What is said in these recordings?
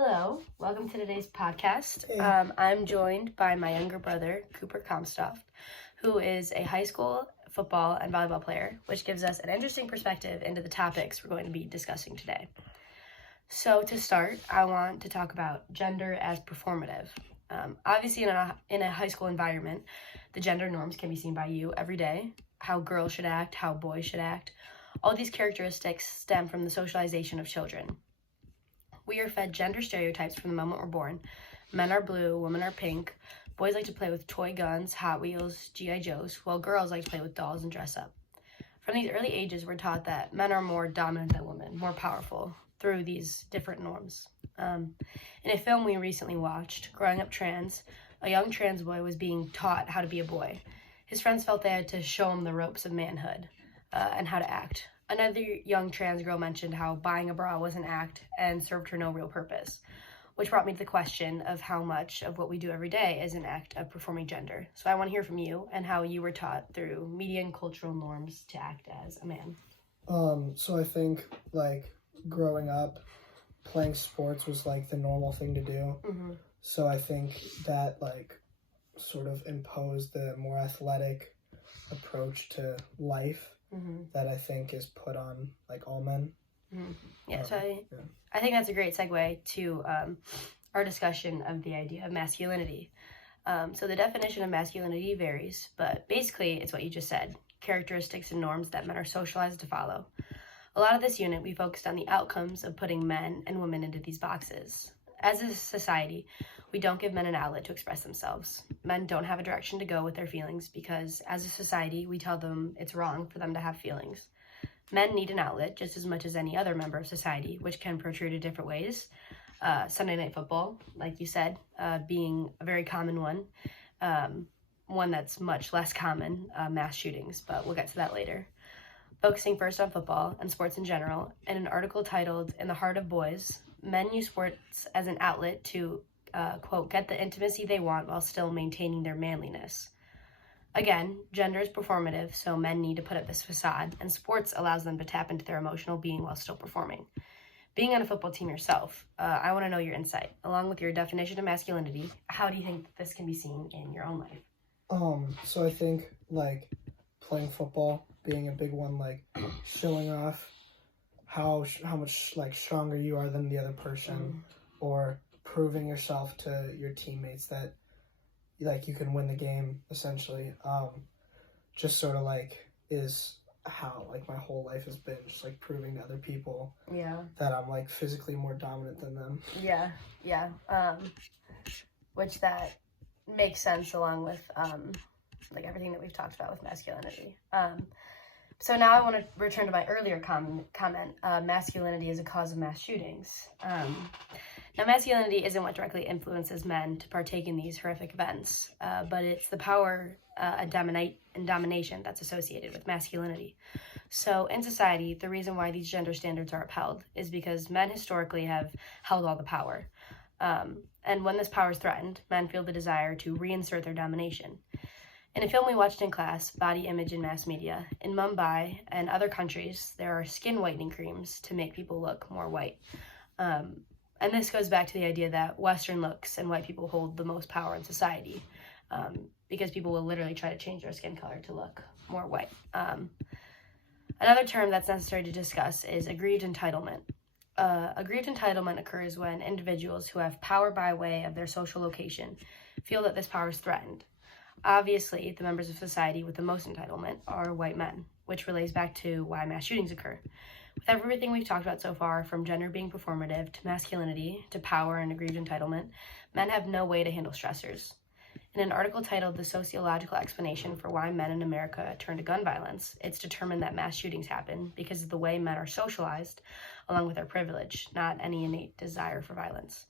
Hello, welcome to today's podcast. Hey. I'm joined by my younger brother, Cooper Komsthoeft, who is a high school football and volleyball player, which gives us an interesting perspective into the topics we're going to be discussing today. So to start, I want to talk about gender as performative. Obviously, in a high school environment, the gender norms can be seen by you every day, how girls should act, how boys should act. All these characteristics stem from the socialization of children. We are fed gender stereotypes from the moment we're born. Men are blue, women are pink. Boys like to play with toy guns, Hot Wheels, G.I. Joes, while girls like to play with dolls and dress up. From these early ages, we're taught that men are more dominant than women, more powerful, through these different norms. In a film we recently watched, Growing Up Trans, a young trans boy was being taught how to be a boy. His friends felt they had to show him the ropes of manhood and how to act. Another young trans girl mentioned how buying a bra was an act and served her no real purpose, which brought me to the question of how much of what we do every day is an act of performing gender. So I want to hear from you and how you were taught through media and cultural norms to act as a man. So I think, growing up, playing sports was, the normal thing to do. Mm-hmm. So I think that, sort of imposed the more athletic approach to life that I think is put on, all men. Mm-hmm. Yeah, I think that's a great segue to our discussion of the idea of masculinity. So the definition of masculinity varies, but basically it's what you just said, characteristics and norms that men are socialized to follow. A lot of this unit, we focused on the outcomes of putting men and women into these boxes. As a society, we don't give men an outlet to express themselves. Men don't have a direction to go with their feelings because, as a society, we tell them it's wrong for them to have feelings. Men need an outlet just as much as any other member of society, which can protrude in different ways. Sunday night football, like you said, being a very common one. One that's much less common, mass shootings, but we'll get to that later. Focusing first on football and sports in general, in an article titled "In the Heart of Boys, Men Use Sports as an Outlet to, quote, get the intimacy they want while still maintaining their manliness." Again, gender is performative, so men need to put up this facade, and sports allows them to tap into their emotional being while still performing. Being on a football team yourself, I want to know your insight. Along with your definition of masculinity, how do you think this can be seen in your own life? So I think, playing football being a big one, showing off how much, stronger you are than the other person, or proving yourself to your teammates that, you can win the game, essentially. Just sort of, is how, my whole life has been, just, proving to other people that I'm, physically more dominant than them. Yeah. Which that makes sense along with, everything that we've talked about with masculinity. So now I want to return to my earlier comment, masculinity is a cause of mass shootings. Now, masculinity isn't what directly influences men to partake in these horrific events, but it's the power and domination that's associated with masculinity. So in society, the reason why these gender standards are upheld is because men historically have held all the power. And when this power is threatened, men feel the desire to reinsert their domination. In a film we watched in class, Body Image in Mass Media, in Mumbai and other countries, there are skin whitening creams to make people look more white. And this goes back to the idea that Western looks and white people hold the most power in society, because people will literally try to change their skin color to look more white. Another term that's necessary to discuss is aggrieved entitlement. Aggrieved entitlement occurs when individuals who have power by way of their social location feel that this power is threatened. Obviously, the members of society with the most entitlement are white men, which relates back to why mass shootings occur. With everything we've talked about so far, from gender being performative to masculinity to power and aggrieved entitlement, men have no way to handle stressors. In an article titled "The Sociological Explanation for Why Men in America Turn to Gun Violence," it's determined that mass shootings happen because of the way men are socialized, along with their privilege, not any innate desire for violence.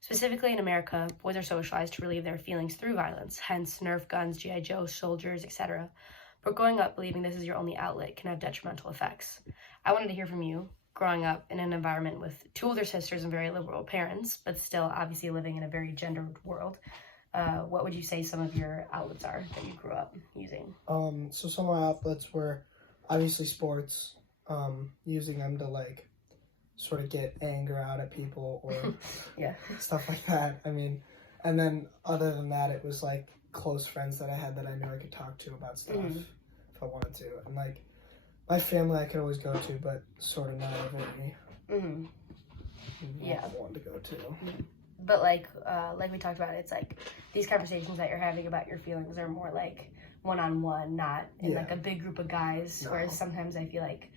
Specifically in America, boys are socialized to relieve their feelings through violence, hence Nerf guns, G.I. Joe, soldiers, etc. But growing up believing this is your only outlet can have detrimental effects. I wanted to hear from you, growing up in an environment with two older sisters and very liberal parents, but still obviously living in a very gendered world. What would you say some of your outlets are that you grew up using? So some of my outlets were obviously sports, using them to sort of get anger out at people or Yeah. stuff like that. I mean, and then other than that, it was like close friends that I had that I knew I could talk to about stuff if I wanted to. And like my family I could always go to, but sort of not everybody want to go to. But like we talked about, it's like these conversations that you're having about your feelings are more like one-on-one, not in like a big group of guys. No. Whereas sometimes I feel like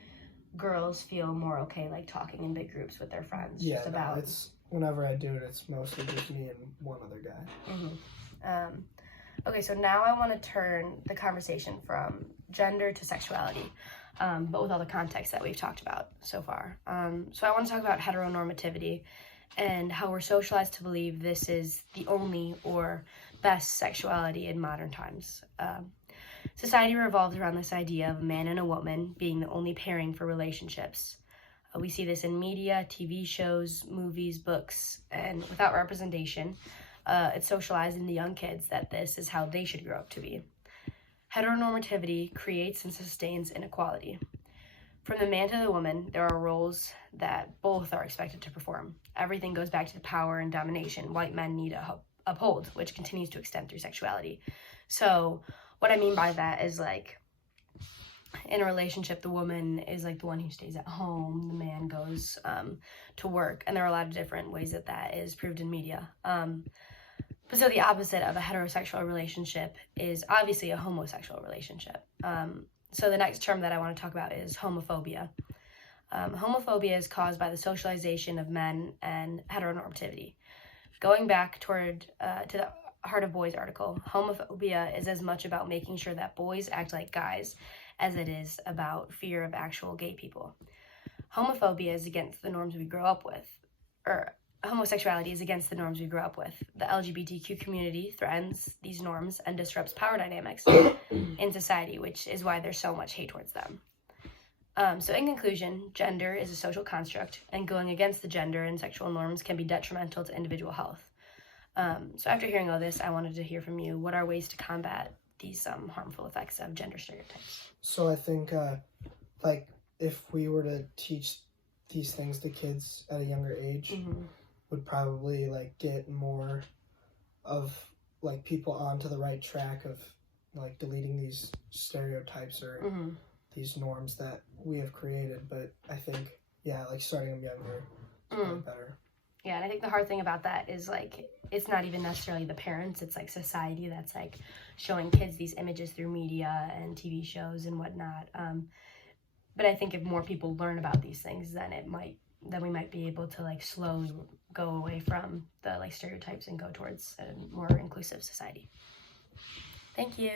girls feel more okay like talking in big groups with their friends. Yeah, just about... it's whenever I do it, it's mostly just me and one other guy. Okay, so now I want to turn the conversation from gender to sexuality, but with all the context that we've talked about so far. So I want to talk about heteronormativity and how we're socialized to believe this is the only or best sexuality in modern times. Society revolves around this idea of a man and a woman being the only pairing for relationships. We see this in media, TV shows, movies, books, and without representation, it's socialized into young kids that this is how they should grow up to be. Heteronormativity creates and sustains inequality. From the man to the woman, there are roles that both are expected to perform. Everything goes back to the power and domination white men need to uphold, which continues to extend through sexuality. So what I mean by that is like, in a relationship, the woman is like the one who stays at home, the man goes to work, and there are a lot of different ways that that is proved in media. But so the opposite of a heterosexual relationship is obviously a homosexual relationship. So the next term that I want to talk about is homophobia. Homophobia is caused by the socialization of men and heteronormativity. Going back to the Heart of Boys article, homophobia is as much about making sure that boys act like guys as it is about fear of actual gay people. Homophobia is against the norms we grow up with, or homosexuality is against the norms we grew up with. The LGBTQ community threatens these norms and disrupts power dynamics in society, which is why there's so much hate towards them. So in conclusion, gender is a social construct, and going against the gender and sexual norms can be detrimental to individual health. So after hearing all this, I wanted to hear from you. What are ways to combat these harmful effects of gender stereotypes? So I think, like, if we were to teach these things to kids at a younger age, would probably, like, get more of, like, people onto the right track of, like, deleting these stereotypes or these norms that we have created. But I think, yeah, like, starting them younger is probably better. Yeah, and I think the hard thing about that is, like, it's not even necessarily the parents. It's, like, society that's, like, showing kids these images through media and TV shows and whatnot. But I think if more people learn about these things, then we might be able to, like, slowly go away from the, like, stereotypes and go towards a more inclusive society. Thank you.